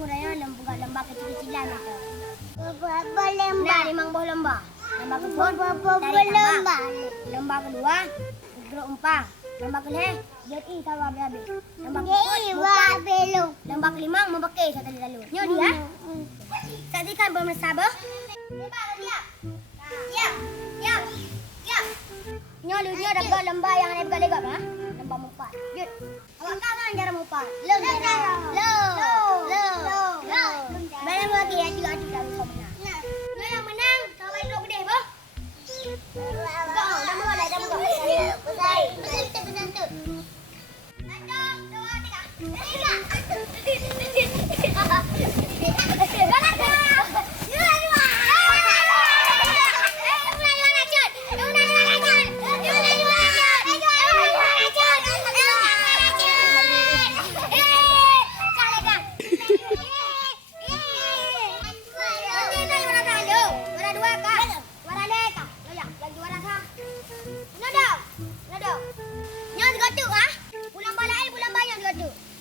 udahnya lembah kecil-kecilan itu. Berapa lembah? Nah, 5 buah lembah. Lembah kebun, Berapa tarik tambang. lembah? Lembah kedua, geruk umpang. Lembah kelih, JI tahu habis-habis. Lembah Jadi keempat, buat belum. lembah kelima, membekay saya tadi lalu. Nyo dia. Tadi kan belum sabar. Siap. Siap. Siap. Siap. Nyo lu dia dah lembah yang ada bergalegap ha. Lembah mumpat. Jut. Awak tahu kan cara mumpat? Lem. Bayang lagi ya juga dah bisa menang. Nyo yang menang, kawai dulu gede boh. Kau dah mulai. Pusai. Betul.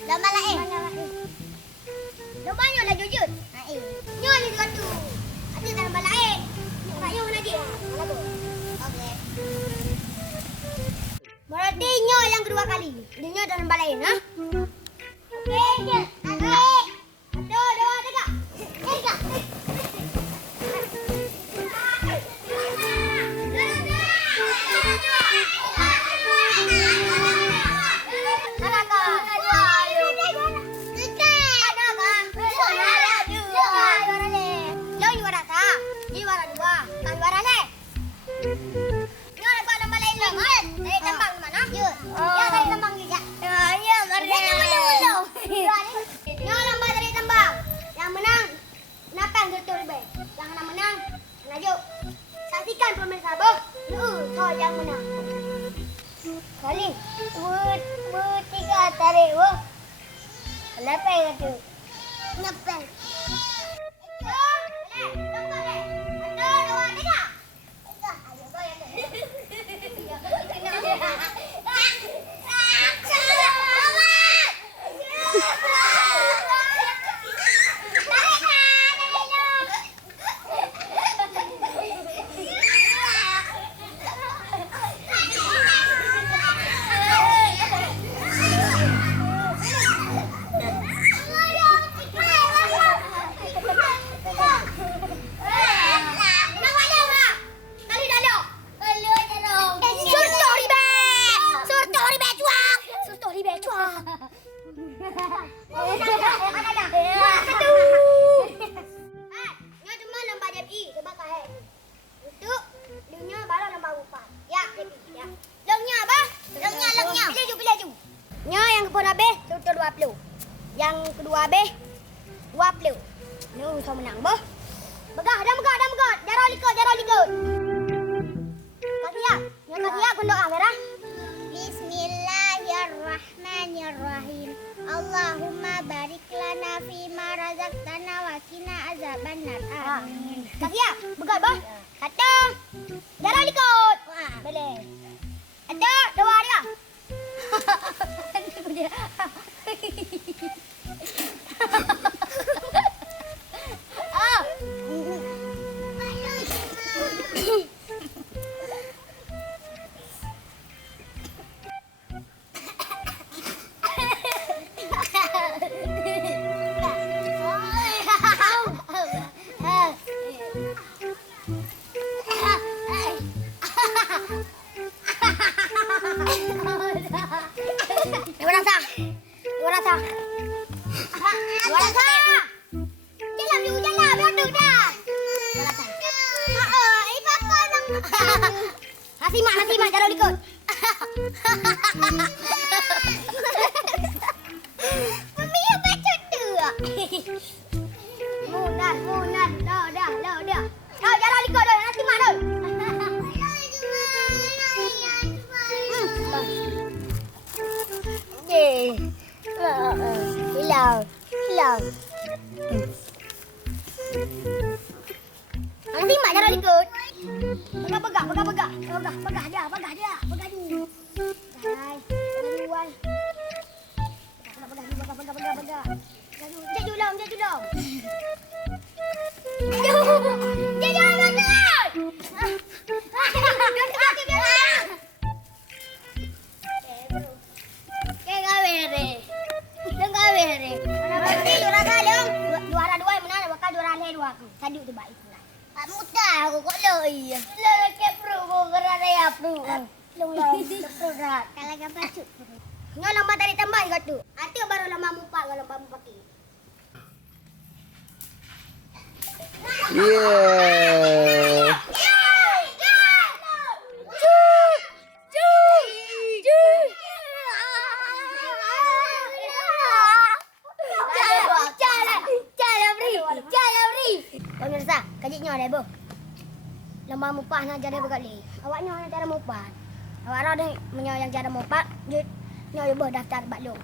Lembah lain. Lembahnya lah jujur. Nyo ni satu. Ada dalam lembah lain. Kayu lagi. Okey. Berarti nyo yang kedua kali. Nyo dalam lembah lain, ha? Okey. Okey. 1, 2, 3. Tiga. Saksikan pemirsa boh. Kau yang menang. Kali. Tiga tarik. Wo. Kenapa yang tu? Kenapa? Yang kedua habis 20. Ni kau menang boh. Begah. Jarau likut. Kasia. Yang kasia aku doa merah. Bismillahirrahmanirrahim. Allahumma barik lana fima razaqtana wa qina azabannar. Amin. Kasia, begah boh. 1. Jarau likut. Boleh. 1, 2 dia. Gua rasa. Jalan biar tu dah. Nasi mak jarau likut. Mami apa tu? Munat. Dah. Kau jarau likut dah, nasi mak dah. Hilang. Nanti mak jarang ikut. Pegah dia. Pegah ni. Guys, duluan. Pegah. Jom. aku. Tadi tu baik pula. Mudah aku kok loi. Lele ke pro go gerare ya pro. Long pro rat. Kalau gak baju. Nyo lama tadi tambah kat tu. Ati baru lama mupa kalau lama pakai. Yeah. Pemirsa, kajiknya ada bu. Lama mupah nak jadi berkali. Awaknya nak cara mupah. Awak ada yang cara mupah. Nyo ibu daftar batlung.